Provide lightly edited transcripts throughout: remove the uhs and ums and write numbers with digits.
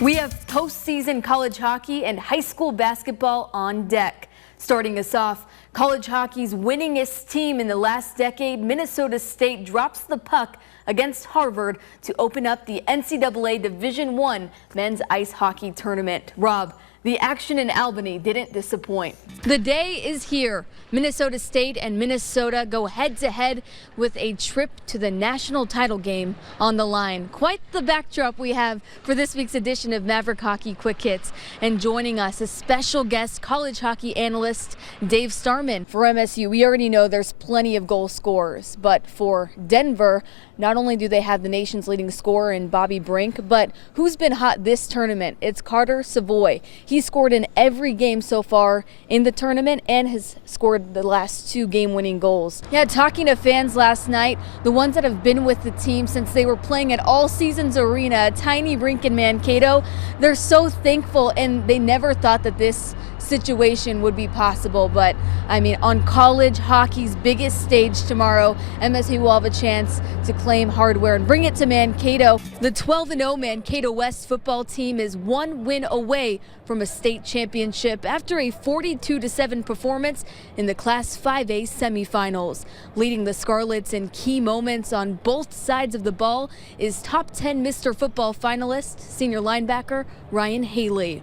We have postseason college hockey and high school basketball on deck. Starting us off, college hockey's winningest team in the last decade, Minnesota State drops the puck against Harvard to open up the NCAA Division I men's ice hockey tournament. Rob, the action in Albany didn't disappoint. The day is here. Minnesota State and Minnesota go head-to-head with a trip to the national title game on the line. Quite the backdrop we have for this week's edition of Maverick Hockey Quick Hits. And joining us, a special guest, college hockey analyst Dave Starman. For MSU, we already know there's plenty of goal scorers, but for Denver, not only do they have the nation's leading scorer in Bobby Brink, but who's been hot this tournament? It's Carter Savoy. He scored in every game so far in the tournament and has scored the last 2 game-winning goals. Yeah, talking to fans last night, the ones that have been with the team since they were playing at All Seasons Arena, a tiny rink in Mankato, they're so thankful, and they never thought that this situation would be possible. But I mean, on college hockey's biggest stage tomorrow, MSU will have a chance to claim hardware and bring it to Mankato. The 12-0 Mankato West football team is 1 win away from a state championship after a 42-7 performance in the Class 5A semifinals. Leading the Scarlets in key moments on both sides of the ball is top 10 Mr. Football finalist, senior linebacker Ryan Haley.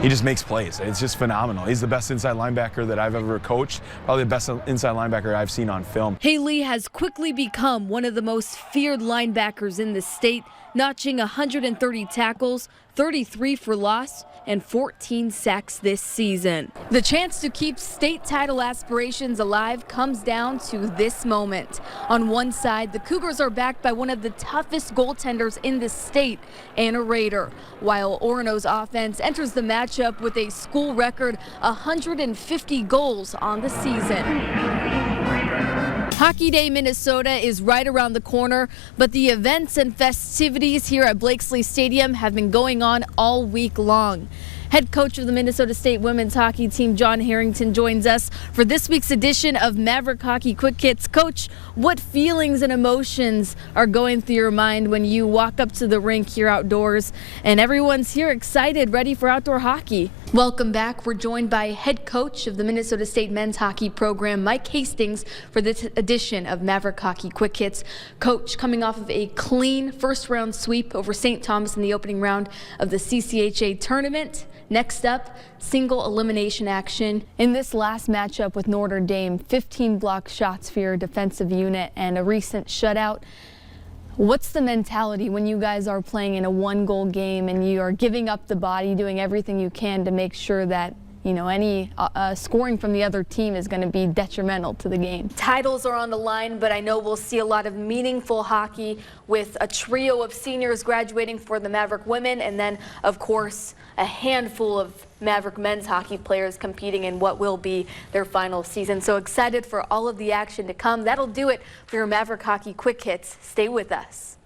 He just makes plays. It's just phenomenal. He's the best inside linebacker that I've ever coached, probably the best inside linebacker I've seen on film. Haley has quickly become one of the most feared linebackers in the state, notching 130 tackles, 33 for loss, and 14 sacks this season. The chance to keep state title aspirations alive comes down to this moment. On one side, the Cougars are backed by one of the toughest goaltenders in the state, Anna Rader, while Orono's offense enters the matchup with a school record 150 goals on the season. Hockey Day Minnesota is right around the corner, but the events and festivities here at Blakesley Stadium have been going on all week long. Head coach of the Minnesota State women's hockey team, John Harrington, joins us for this week's edition of Maverick Hockey Quick Hits. Coach, what feelings and emotions are going through your mind when you walk up to the rink here outdoors and everyone's here excited, ready for outdoor hockey? Welcome back. We're joined by head coach of the Minnesota State men's hockey program, Mike Hastings, for this edition of Maverick Hockey Quick Hits. Coach, coming off of a clean first-round sweep over St. Thomas in the opening round of the CCHA tournament. Next up, single elimination action. In this last matchup with Notre Dame, 15 block shots for your defensive unit and a recent shutout. What's the mentality when you guys are playing in a 1-goal game and you are giving up the body, doing everything you can to make sure that any scoring from the other team is going to be detrimental to the game? Titles are on the line, but I know we'll see a lot of meaningful hockey with a trio of seniors graduating for the Maverick women, and then, of course, a handful of Maverick men's hockey players competing in what will be their final season. So excited for all of the action to come. That'll do it for your Maverick Hockey Quick Hits. Stay with us.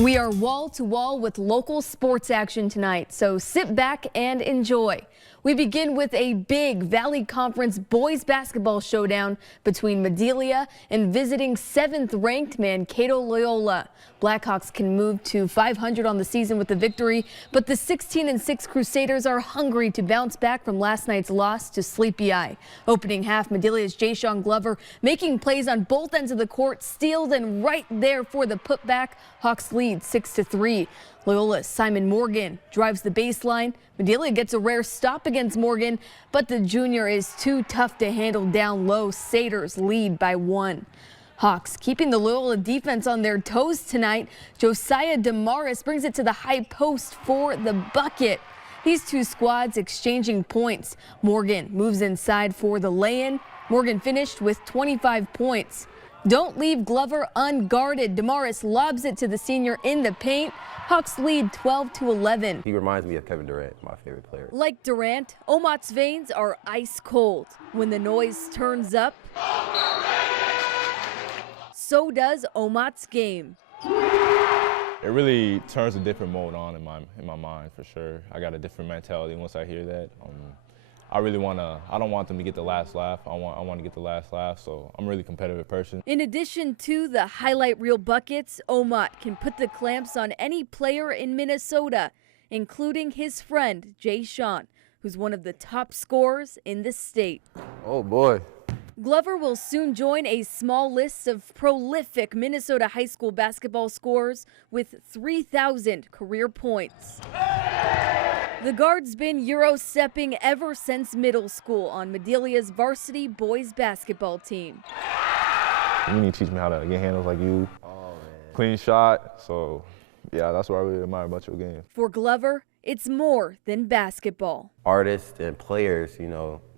We are wall-to-wall with local sports action tonight, so sit back and enjoy. We begin with a big Valley Conference boys basketball showdown between Madelia and visiting 7th-ranked Mankato Loyola. Blackhawks can move to 500 on the season with the victory, but the 16-6 Crusaders are hungry to bounce back from last night's loss to Sleepy Eye. Opening half, Madelia's Jay-Sean Glover making plays on both ends of the court, stealed and right there for the putback. Hawks lead 6-3. Loyola's Simon Morgan drives the baseline. Madelia gets a rare stop against Morgan, but the junior is too tough to handle down low. Satyrs lead by 1. Hawks keeping the Loyola defense on their toes tonight. Josiah Damaris brings it to the high post for the bucket. These two squads exchanging points. Morgan moves inside for the lay-in. Morgan finished with 25 points. Don't leave Glover unguarded. Damaris lobs it to the senior in the paint. Hawks lead 12-11. He reminds me of Kevin Durant, my favorite player. Like Durant, Omott's veins are ice cold. When the noise turns up, so does Omott's game. It really turns a different mode on in my mind, for sure. I got a different mentality once I hear that. I don't want them to get the last laugh. I want to get the last laugh, so I'm a really competitive person. In addition to the highlight reel buckets, Omott can put the clamps on any player in Minnesota. including his friend Jay Sean, who's one of the top scorers in the state. Oh boy. Glover will soon join a small list of prolific Minnesota high school basketball scorers with 3,000 career points. The guard's been Euro-stepping ever since middle school on Medelia's varsity boys basketball team. You need to teach me how to get handles like you. Oh, man. Clean shot. So, yeah, that's what I really admire about your game. For Glover, it's more than basketball. Artists and players,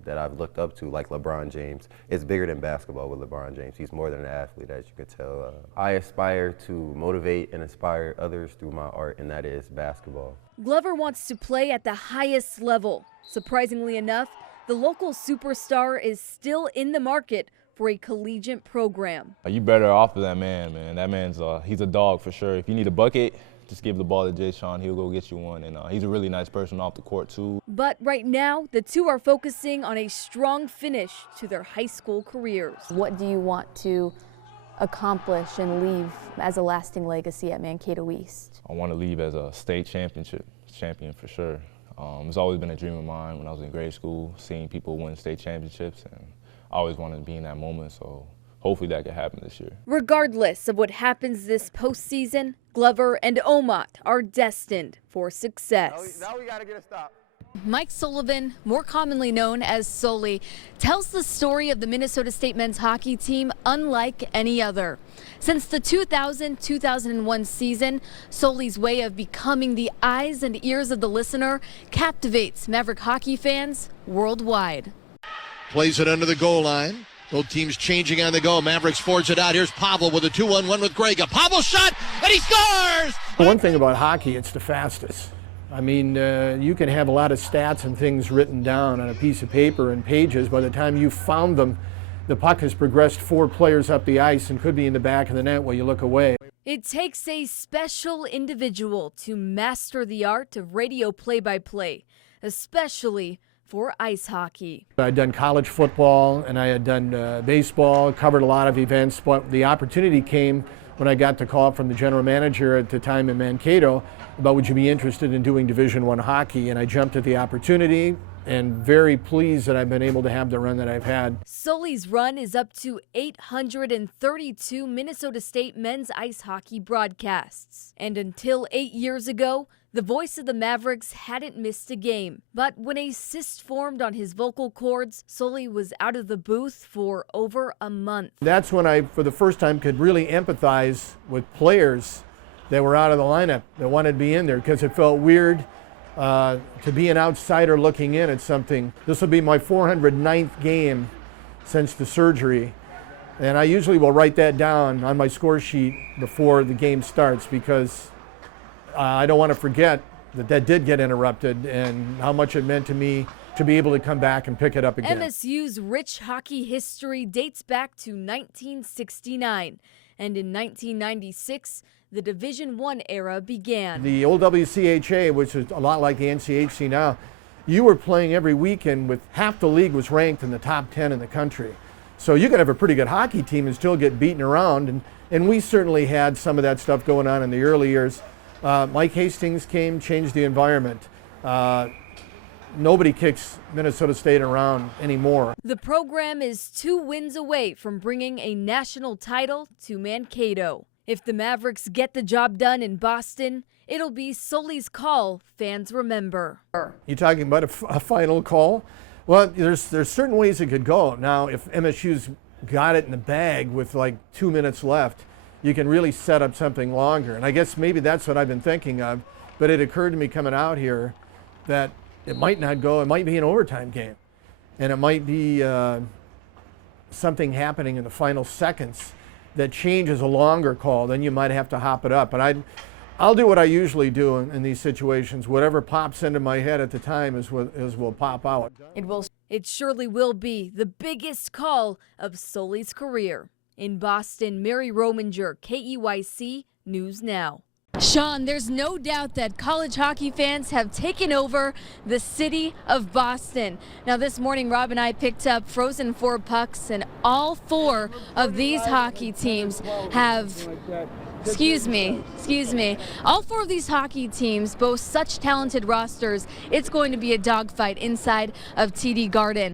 that I've looked up to, like LeBron James. It's bigger than basketball with LeBron James. He's more than an athlete, as you could tell. I aspire to motivate and inspire others through my art, and that is basketball. Glover wants to play at the highest level. Surprisingly enough, the local superstar is still in the market for a collegiate program. You better off of that man. That man's he's a dog for sure. If you need a bucket, just give the ball to Jay Sean. He'll go get you one. And he's a really nice person off the court, too. But right now, the two are focusing on a strong finish to their high school careers. What do you want to accomplish and leave as a lasting legacy at Mankato East? I want to leave as a state champion for sure. It's always been a dream of mine when I was in grade school, seeing people win state championships. And I always wanted to be in that moment, so hopefully that could happen this year. Regardless of what happens this postseason, Glover and Omot are destined for success. Now we got to get a stop. Mike Sullivan, more commonly known as Sully, tells the story of the Minnesota State men's hockey team unlike any other. Since the 2000-2001 season, Sully's way of becoming the eyes and ears of the listener captivates Maverick hockey fans worldwide. Plays it under the goal line. Both teams changing on the go. Mavericks force it out. Here's Pavel with a 2-on-1 with Grega. Pavel shot, and he scores! One thing about hockey, it's the fastest. I mean, you can have a lot of stats and things written down on a piece of paper and pages. By the time you found them, the puck has progressed 4 players up the ice and could be in the back of the net while you look away. It takes a special individual to master the art of radio play-by-play, especially for ice hockey. I had done college football and I had done baseball, covered a lot of events, but the opportunity came when I got the call from the general manager at the time in Mankato about would you be interested in doing Division I hockey, and I jumped at the opportunity and very pleased that I've been able to have the run that I've had. Sully's run is up to 832 Minnesota State men's ice hockey broadcasts. And until 8 years ago, the voice of the Mavericks hadn't missed a game. But when a cyst formed on his vocal cords, Sully was out of the booth for over a month. That's when I, for the first time, could really empathize with players that were out of the lineup, that wanted to be in there, because it felt weird to be an outsider looking in at something. This will be my 409th game since the surgery. And I usually will write that down on my score sheet before the game starts, because I don't want to forget that did get interrupted and how much it meant to me to be able to come back and pick it up again. MSU's rich hockey history dates back to 1969, and in 1996, the Division I era began. The old WCHA, which is a lot like the NCHC now, you were playing every weekend with half the league was ranked in the top 10 in the country. So you could have a pretty good hockey team and still get beaten around, and we certainly had some of that stuff going on in the early years. Mike Hastings came, changed the environment. Nobody kicks Minnesota State around anymore. The program is 2 wins away from bringing a national title to Mankato. If the Mavericks get the job done in Boston, it'll be Sully's call fans remember. You talking about a final call? Well, there's certain ways it could go. Now, if MSU's got it in the bag with like 2 minutes left, you can really set up something longer. And I guess maybe that's what I've been thinking of. But it occurred to me coming out here that it might not go. It might be an overtime game. And it might be something happening in the final seconds that changes a longer call. Then you might have to hop it up. But I'll do what I usually do in these situations. Whatever pops into my head at the time is will pop out. It surely will be the biggest call of Sully's career. In Boston, Mary Rominger, KEYC News Now. Sean, there's no doubt that college hockey fans have taken over the city of Boston. Now this morning, Rob and I picked up Frozen 4 pucks, and all 4 of these hockey teams have Excuse me. All 4 of these hockey teams boast such talented rosters. It's going to be a dogfight inside of TD Garden.